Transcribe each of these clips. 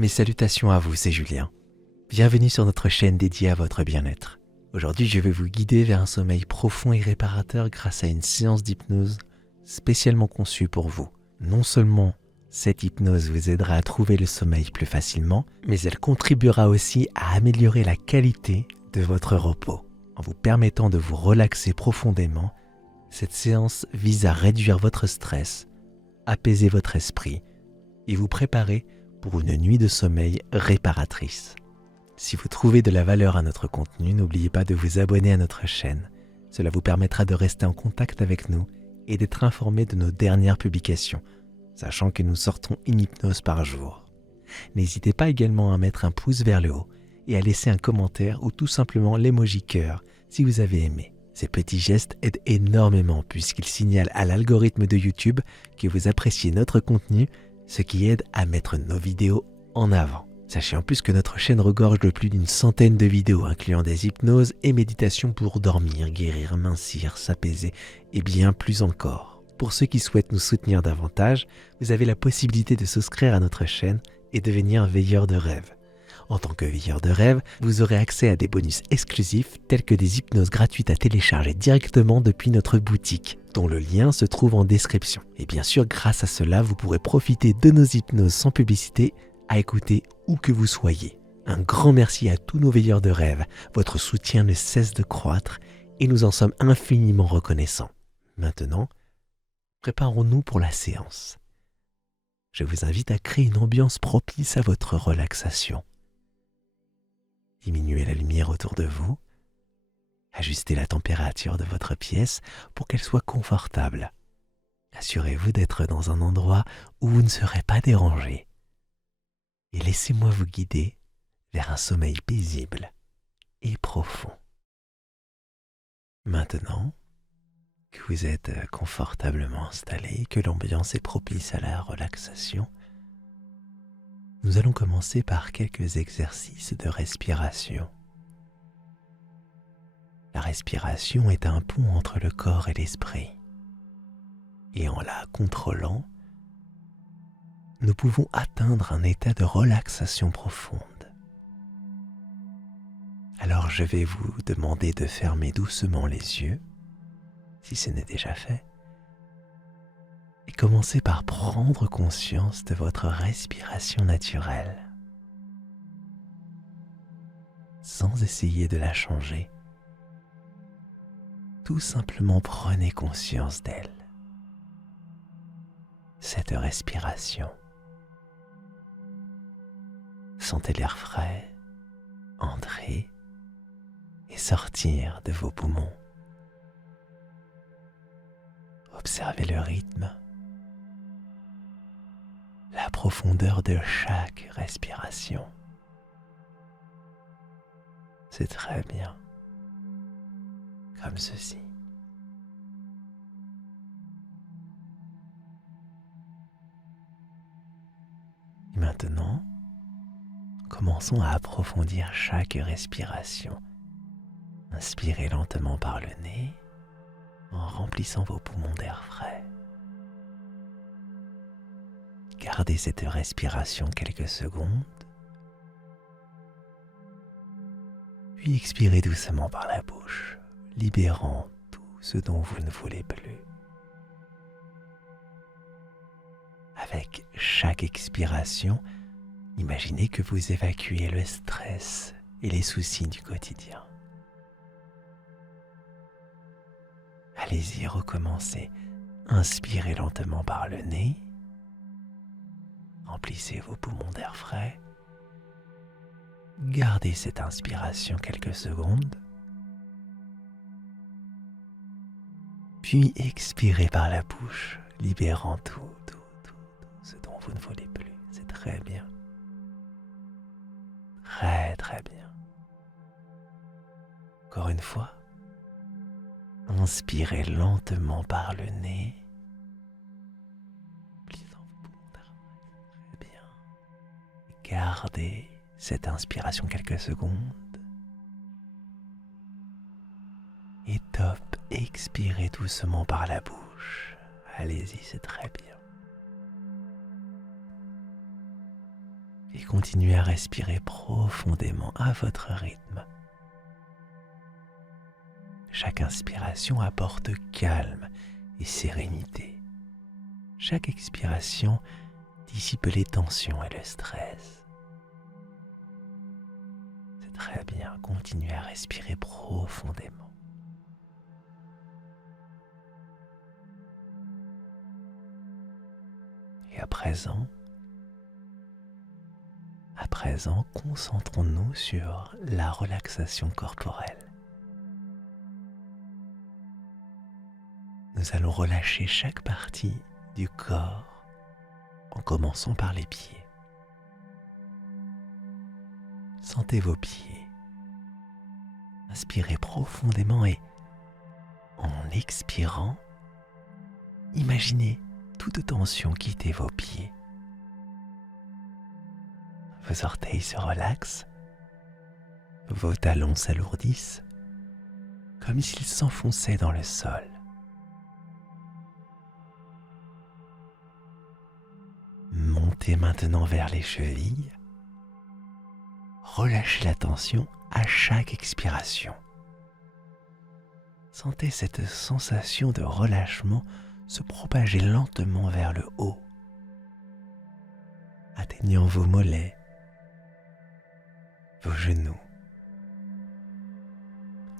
Mes salutations à vous, c'est Julien. Bienvenue sur notre chaîne dédiée à votre bien-être. Aujourd'hui, je vais vous guider vers un sommeil profond et réparateur grâce à une séance d'hypnose spécialement conçue pour vous. Non seulement cette hypnose vous aidera à trouver le sommeil plus facilement, mais elle contribuera aussi à améliorer la qualité de votre repos. En vous permettant de vous relaxer profondément, cette séance vise à réduire votre stress, apaiser votre esprit et vous préparer pour une nuit de sommeil réparatrice. Si vous trouvez de la valeur à notre contenu, n'oubliez pas de vous abonner à notre chaîne. Cela vous permettra de rester en contact avec nous et d'être informé de nos dernières publications, sachant que nous sortons une hypnose par jour. N'hésitez pas également à mettre un pouce vers le haut et à laisser un commentaire ou tout simplement l'emoji cœur si vous avez aimé. Ces petits gestes aident énormément puisqu'ils signalent à l'algorithme de YouTube que vous appréciez notre contenu, ce qui aide à mettre nos vidéos en avant. Sachez en plus que notre chaîne regorge de plus d'une centaine de vidéos incluant des hypnoses et méditations pour dormir, guérir, mincir, s'apaiser et bien plus encore. Pour ceux qui souhaitent nous soutenir davantage, vous avez la possibilité de souscrire à notre chaîne et devenir veilleur de rêve. En tant que veilleur de rêve, vous aurez accès à des bonus exclusifs tels que des hypnoses gratuites à télécharger directement depuis notre boutique, dont le lien se trouve en description. Et bien sûr, grâce à cela, vous pourrez profiter de nos hypnoses sans publicité à écouter où que vous soyez. Un grand merci à tous nos veilleurs de rêve. Votre soutien ne cesse de croître et nous en sommes infiniment reconnaissants. Maintenant, préparons-nous pour la séance. Je vous invite à créer une ambiance propice à votre relaxation. Diminuez la lumière autour de vous. Ajustez la température de votre pièce pour qu'elle soit confortable. Assurez-vous d'être dans un endroit où vous ne serez pas dérangé. Et laissez-moi vous guider vers un sommeil paisible et profond. Maintenant que vous êtes confortablement installé, que l'ambiance est propice à la relaxation, nous allons commencer par quelques exercices de respiration. La respiration est un pont entre le corps et l'esprit. Et en la contrôlant, nous pouvons atteindre un état de relaxation profonde. Alors je vais vous demander de fermer doucement les yeux, si ce n'est déjà fait, et commencez par prendre conscience de votre respiration naturelle, sans essayer de la changer. Tout simplement prenez conscience d'elle. Cette respiration. Sentez l'air frais entrer et sortir de vos poumons. Observez le rythme, la profondeur de chaque respiration. C'est très bien, comme ceci. Et maintenant, commençons à approfondir chaque respiration. Inspirez lentement par le nez en remplissant vos poumons d'air frais. Gardez cette respiration quelques secondes, puis expirez doucement par la bouche, libérant tout ce dont vous ne voulez plus. Avec chaque expiration, imaginez que vous évacuez le stress et les soucis du quotidien. Allez-y, recommencez. Inspirez lentement par le nez. Remplissez vos poumons d'air frais. Gardez cette inspiration quelques secondes. Puis expirez par la bouche, libérant tout ce dont vous ne voulez plus. C'est très bien. Très très bien. Encore une fois. Inspirez lentement par le nez. Remplissant vos poumons d'air frais. Très bien. Gardez cette inspiration quelques secondes. Et top, expirez doucement par la bouche. Allez-y, c'est très bien. et continuez à respirer profondément à votre rythme. Chaque inspiration apporte calme et sérénité. Chaque expiration dissipe les tensions et le stress. C'est très bien, continuez à respirer profondément. Et à présent, concentrons-nous sur la relaxation corporelle. Nous allons relâcher chaque partie du corps en commençant par les pieds. Sentez vos pieds. Inspirez profondément et en expirant, imaginez toute tension quitter vos pieds. Vos orteils se relaxent, vos talons s'alourdissent, comme s'ils s'enfonçaient dans le sol. Montez maintenant vers les chevilles. Relâchez la tension à chaque expiration. Sentez cette sensation de relâchement se propager lentement vers le haut, atteignant vos mollets, vos genoux.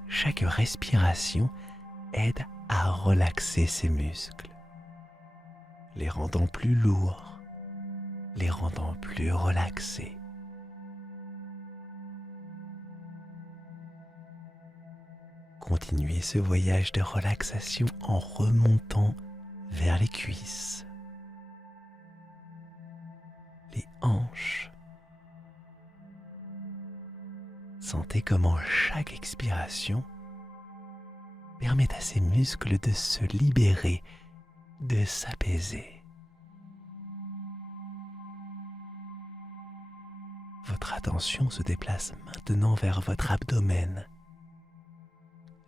Chaque respiration aide à relaxer ces muscles, les rendant plus lourds, les rendant plus relaxés. Continuez ce voyage de relaxation en remontant vers les cuisses, les hanches. Sentez comment chaque expiration permet à ces muscles de se libérer, de s'apaiser. Votre attention se déplace maintenant vers votre abdomen,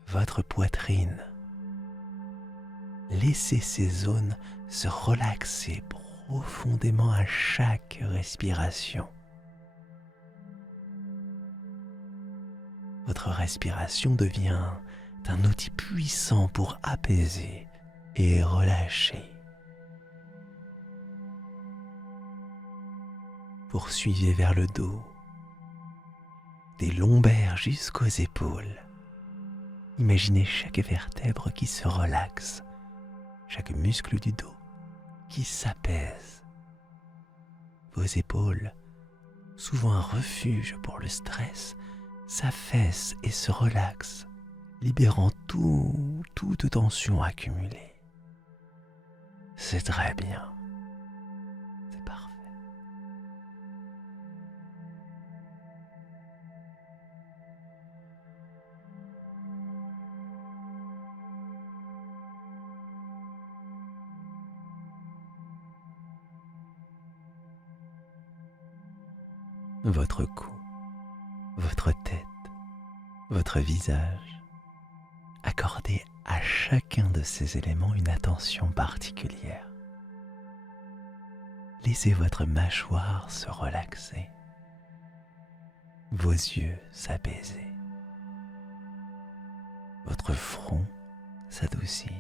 votre poitrine. Laissez ces zones se relaxer profondément à chaque respiration. Votre respiration devient un outil puissant pour apaiser et relâcher. Poursuivez vers le dos, des lombaires jusqu'aux épaules. Imaginez chaque vertèbre qui se relaxe, chaque muscle du dos qui s'apaise. Vos épaules, souvent un refuge pour le stress, s'affaissent et se relaxent, libérant toute tension accumulée. C'est très bien. C'est parfait. Votre cou, votre tête, votre visage. Accordez à chacun de ces éléments une attention particulière. Laissez votre mâchoire se relaxer, vos yeux s'apaiser, votre front s'adoucir.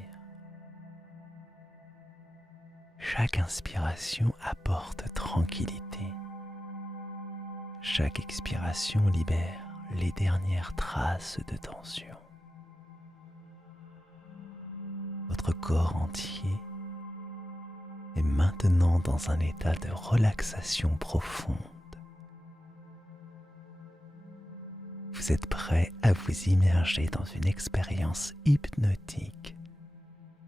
Chaque inspiration apporte tranquillité. Chaque expiration libère les dernières traces de tension. Votre corps entier est maintenant dans un état de relaxation profonde. Vous êtes prêt à vous immerger dans une expérience hypnotique,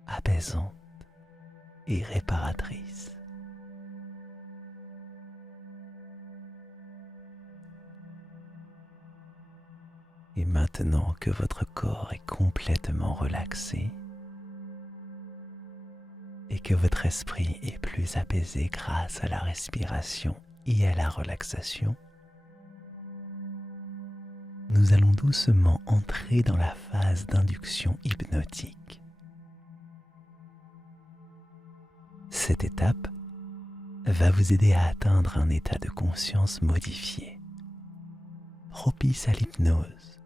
apaisante et réparatrice. Et maintenant que votre corps est complètement relaxé et que votre esprit est plus apaisé grâce à la respiration et à la relaxation, nous allons doucement entrer dans la phase d'induction hypnotique. Cette étape va vous aider à atteindre un état de conscience modifié, propice à l'hypnose,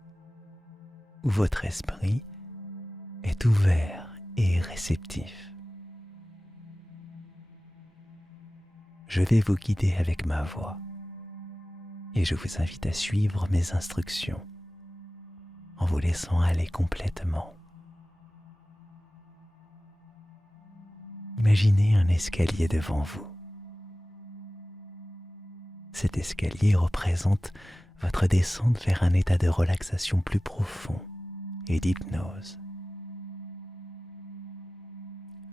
où votre esprit est ouvert et réceptif. Je vais vous guider avec ma voix et je vous invite à suivre mes instructions en vous laissant aller complètement. Imaginez un escalier devant vous. Cet escalier représente votre descente vers un état de relaxation plus profond et d'hypnose.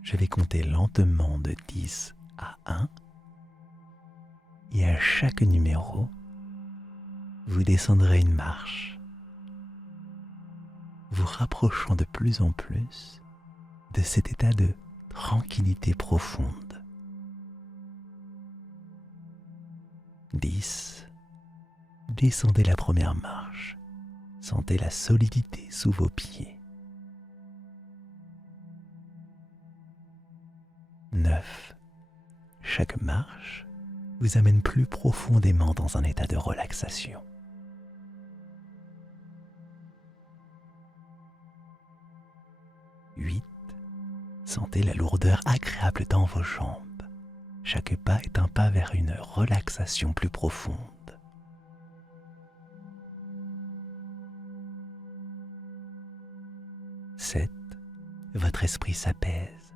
Je vais compter lentement de 10 à 1 et à chaque numéro, vous descendrez une marche, vous rapprochant de plus en plus de cet état de tranquillité profonde. 10. Descendez la première marche. Sentez la solidité sous vos pieds. 9. Chaque marche vous amène plus profondément dans un état de relaxation. 8. Sentez la lourdeur agréable dans vos jambes. Chaque pas est un pas vers une relaxation plus profonde. 7. Votre esprit s'apaise.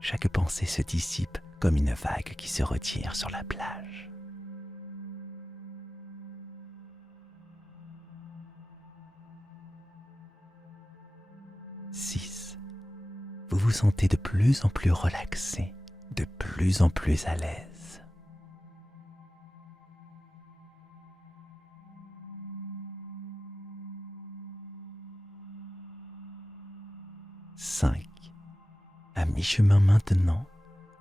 Chaque pensée se dissipe comme une vague qui se retire sur la plage. 6. Vous vous sentez de plus en plus relaxé, de plus en plus à l'aise. 5. À mi-chemin maintenant,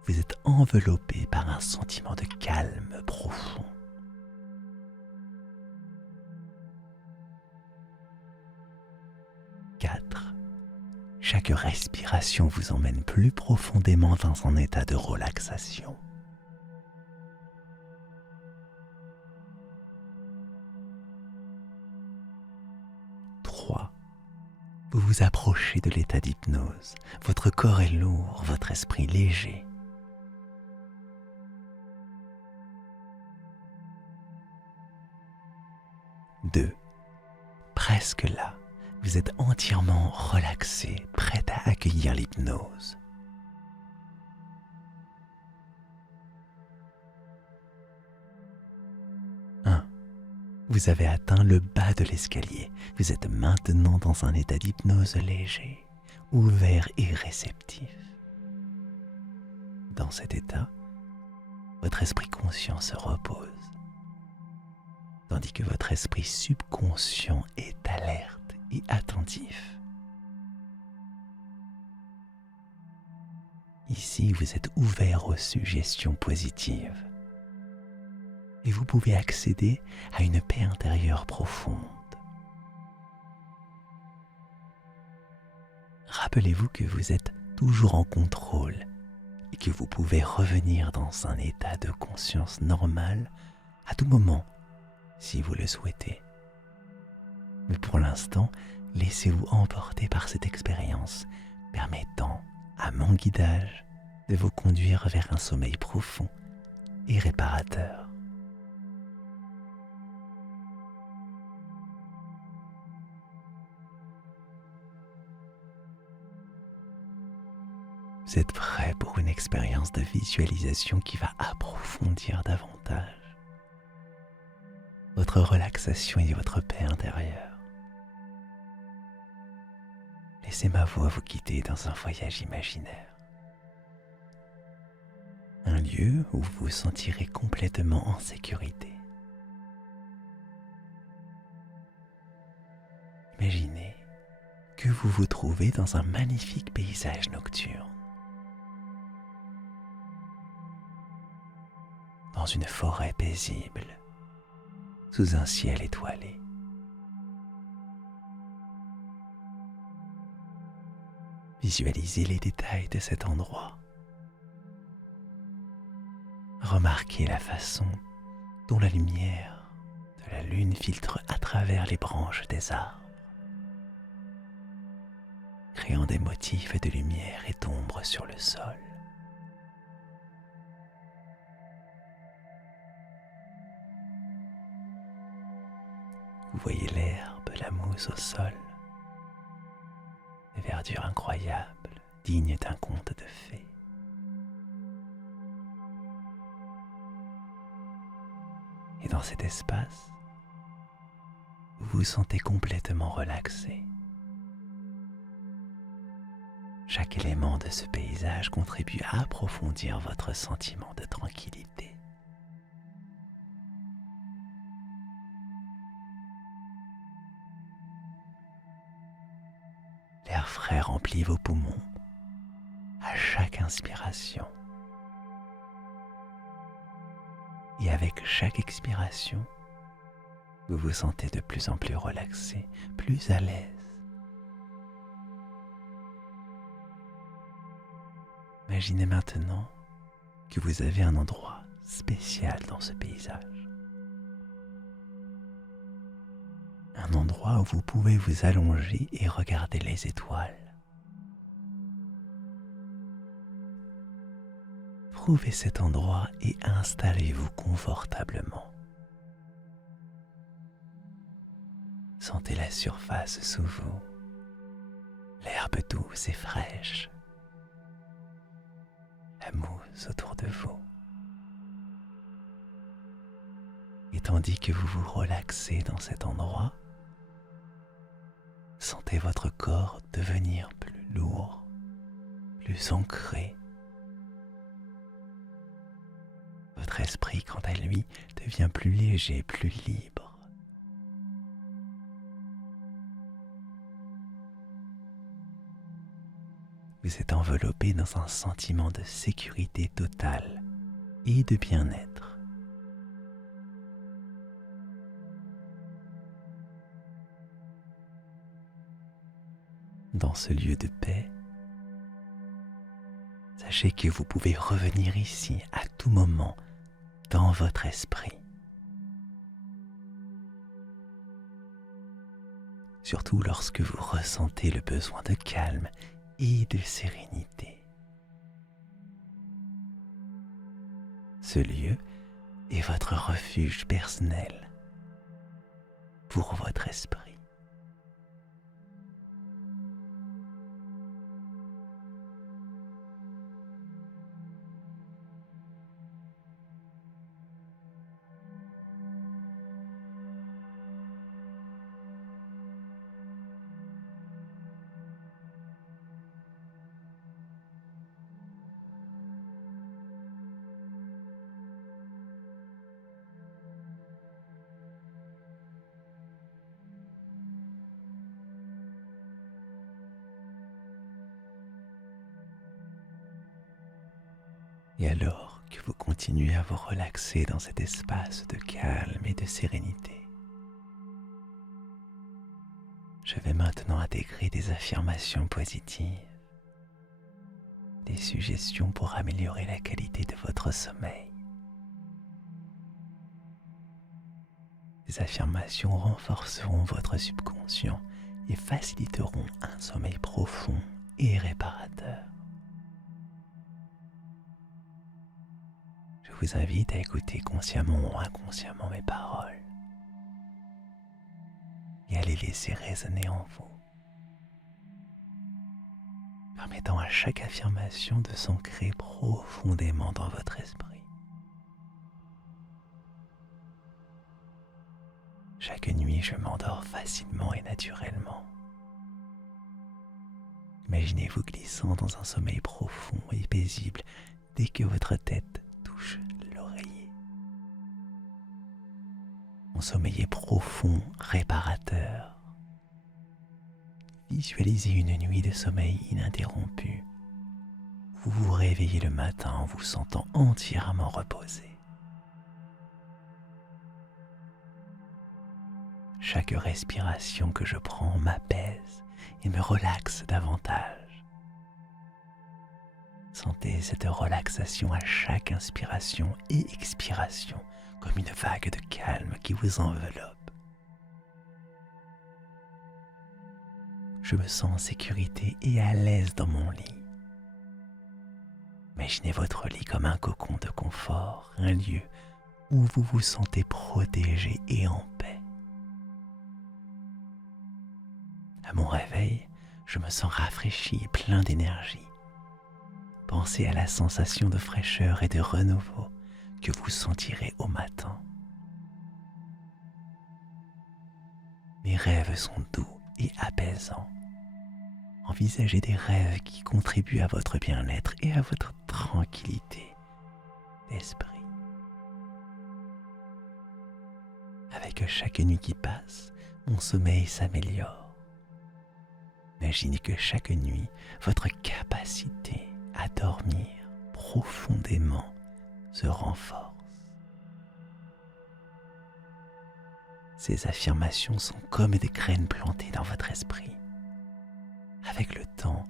vous êtes enveloppé par un sentiment de calme profond. 4. Chaque respiration vous emmène plus profondément dans un état de relaxation. 3. Vous vous approchez de l'état d'hypnose. Votre corps est lourd, votre esprit léger. 2. Presque là, vous êtes entièrement relaxé, prêt à accueillir l'hypnose. 1. Vous avez atteint le bas de l'escalier. Vous êtes maintenant dans un état d'hypnose léger, ouvert et réceptif. Dans cet état, votre esprit conscient se repose, tandis que votre esprit subconscient est alerte et attentif. Ici, vous êtes ouvert aux suggestions positives et vous pouvez accéder à une paix intérieure profonde. Rappelez-vous que vous êtes toujours en contrôle et que vous pouvez revenir dans un état de conscience normal à tout moment si vous le souhaitez. Mais pour l'instant, laissez-vous emporter par cette expérience, permettant à mon guidage de vous conduire vers un sommeil profond et réparateur. Vous êtes prêt pour une expérience de visualisation qui va approfondir davantage votre relaxation et votre paix intérieure. Laissez ma voix vous guider dans un voyage imaginaire. Un lieu où vous vous sentirez complètement en sécurité. Imaginez que vous vous trouvez dans un magnifique paysage nocturne. Dans une forêt paisible, sous un ciel étoilé. Visualisez les détails de cet endroit. remarquez la façon dont la lumière de la lune filtre à travers les branches des arbres, créant des motifs de lumière et d'ombre sur le sol. Vous voyez l'herbe, la mousse au sol, des verdures incroyables, dignes d'un conte de fées. Et dans cet espace, vous vous sentez complètement relaxé. Chaque élément de ce paysage contribue à approfondir votre sentiment de tranquillité. L'air frais remplit vos poumons à chaque inspiration. Et avec chaque expiration, vous vous sentez de plus en plus relaxé, plus à l'aise. Imaginez maintenant que vous avez un endroit spécial dans ce paysage. Un endroit où vous pouvez vous allonger et regarder les étoiles. Trouvez cet endroit et installez-vous confortablement. Sentez la surface sous vous, l'herbe douce et fraîche, la mousse autour de vous. Et tandis que vous vous relaxez dans cet endroit, sentez votre corps devenir plus lourd, plus ancré. Votre esprit, quant à lui, devient plus léger, plus libre. Vous êtes enveloppé dans un sentiment de sécurité totale et de bien-être. Dans ce lieu de paix, sachez que vous pouvez revenir ici à tout moment dans votre esprit. Surtout lorsque vous ressentez le besoin de calme et de sérénité. Ce lieu est votre refuge personnel pour votre esprit. Et alors que vous continuez à vous relaxer dans cet espace de calme et de sérénité, je vais maintenant intégrer des affirmations positives, des suggestions pour améliorer la qualité de votre sommeil. Ces affirmations renforceront votre subconscient et faciliteront un sommeil profond et réparateur. Je vous invite à écouter consciemment ou inconsciemment mes paroles et à les laisser résonner en vous, permettant à chaque affirmation de s'ancrer profondément dans votre esprit. Chaque nuit, je m'endors facilement et naturellement. Imaginez-vous glissant dans un sommeil profond et paisible dès que votre tête touche l'oreiller. Mon sommeil est profond, réparateur. Visualisez une nuit de sommeil ininterrompu. Vous vous réveillez le matin en vous sentant entièrement reposé. Chaque respiration que je prends m'apaise et me relaxe davantage. Sentez cette relaxation à chaque inspiration et expiration, comme une vague de calme qui vous enveloppe. Je me sens en sécurité et à l'aise dans mon lit. Imaginez votre lit comme un cocon de confort, un lieu où vous vous sentez protégé et en paix. À mon réveil, je me sens rafraîchi et plein d'énergie. Pensez à la sensation de fraîcheur et de renouveau que vous sentirez au matin. Mes rêves sont doux et apaisants. Envisagez des rêves qui contribuent à votre bien-être et à votre tranquillité d'esprit. Avec chaque nuit qui passe, mon sommeil s'améliore. Imaginez que chaque nuit, votre capacité à dormir profondément se renforce. Ces affirmations sont comme des graines plantées dans votre esprit. Avec le temps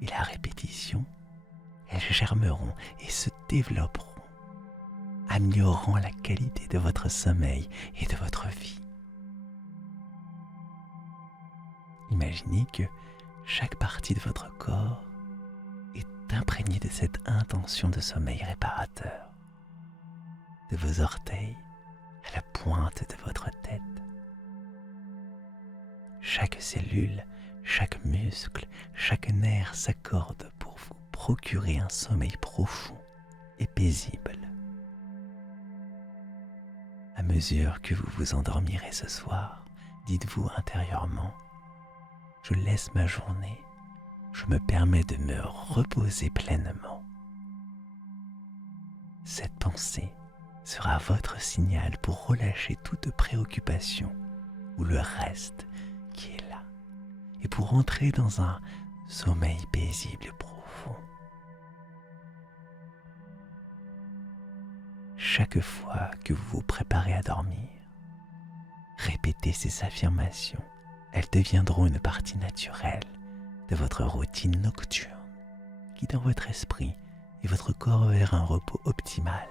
et la répétition, elles germeront et se développeront, améliorant la qualité de votre sommeil et de votre vie. Imaginez que chaque partie de votre corps est imprégnée de cette intention de sommeil réparateur, de vos orteils à la pointe de votre tête. Chaque cellule, chaque muscle, chaque nerf s'accorde pour vous procurer un sommeil profond et paisible. À mesure que vous vous endormirez ce soir, dites-vous intérieurement: je laisse ma journée, je me permets de me reposer pleinement. Cette pensée sera votre signal pour relâcher toute préoccupation ou le reste qui est là, et pour entrer dans un sommeil paisible et profond. Chaque fois que vous vous préparez à dormir, répétez ces affirmations. Elles deviendront une partie naturelle de votre routine nocturne, guidant votre esprit et votre corps vers un repos optimal.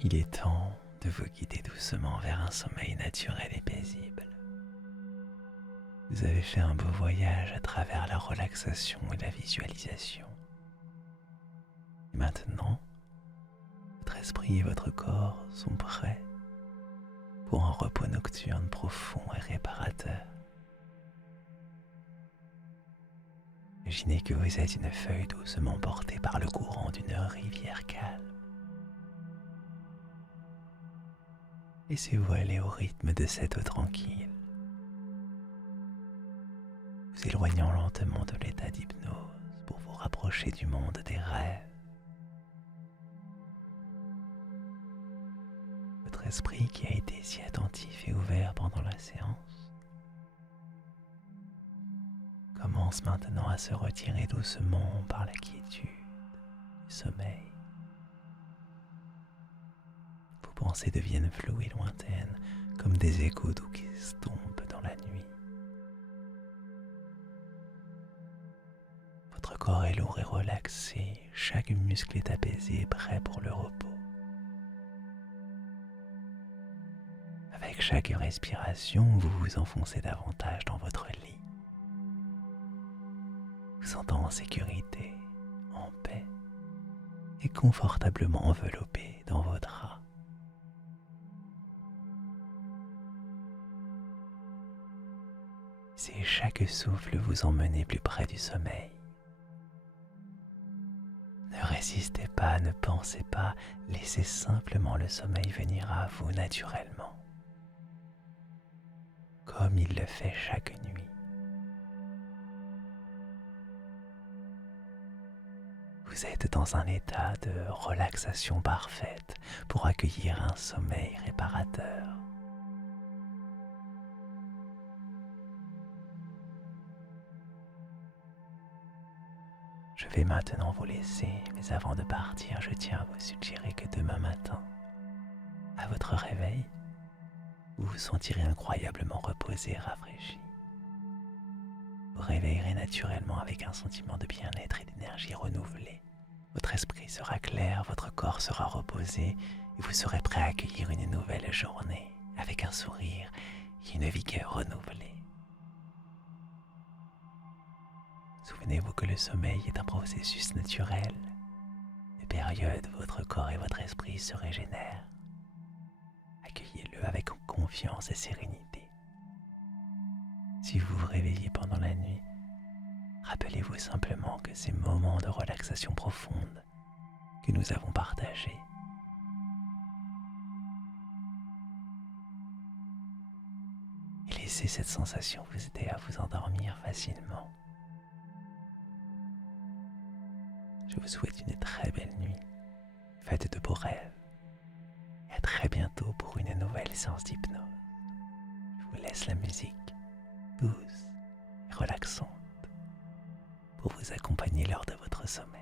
Il est temps de vous guider doucement vers un sommeil naturel et paisible. Vous avez fait un beau voyage à travers la relaxation et la visualisation. Et maintenant, esprit et votre corps sont prêts pour un repos nocturne profond et réparateur. Imaginez que vous êtes une feuille doucement portée par le courant d'une rivière calme. Laissez-vous aller au rythme de cette eau tranquille, vous éloignant lentement de l'état d'hypnose pour vous rapprocher du monde des rêves. Votre esprit qui a été si attentif et ouvert pendant la séance commence maintenant à se retirer doucement par la quiétude du sommeil. Vos pensées deviennent floues et lointaines, comme des échos doux qui s'estompent dans la nuit. Votre corps est lourd et relaxé, chaque muscle est apaisé, prêt pour le repos. Avec chaque respiration, vous vous enfoncez davantage dans votre lit, vous sentant en sécurité, en paix et confortablement enveloppé dans vos draps. C'est chaque souffle vous emmenez plus près du sommeil. Ne résistez pas, ne pensez pas, laissez simplement le sommeil venir à vous naturellement, comme il le fait chaque nuit. Vous êtes dans un état de relaxation parfaite pour accueillir un sommeil réparateur. Je vais maintenant vous laisser, mais avant de partir, je tiens à vous suggérer que demain matin, à votre réveil, vous vous sentirez incroyablement reposé et rafraîchi. Vous réveillerez naturellement avec un sentiment de bien-être et d'énergie renouvelée. Votre esprit sera clair, votre corps sera reposé et vous serez prêt à accueillir une nouvelle journée avec un sourire et une vigueur renouvelée. Souvenez-vous que le sommeil est un processus naturel. Une période où votre corps et votre esprit se régénèrent. Accueillez-le avec confiance et sérénité. Si vous vous réveillez pendant la nuit, rappelez-vous simplement que ces moments de relaxation profonde que nous avons partagés et laissez cette sensation vous aider à vous endormir facilement. Je vous souhaite une très belle nuit, faites de beaux rêves et à très bientôt pour une nouvelle séance d'hypnose. Je vous laisse la musique douce et relaxante pour vous accompagner lors de votre sommeil.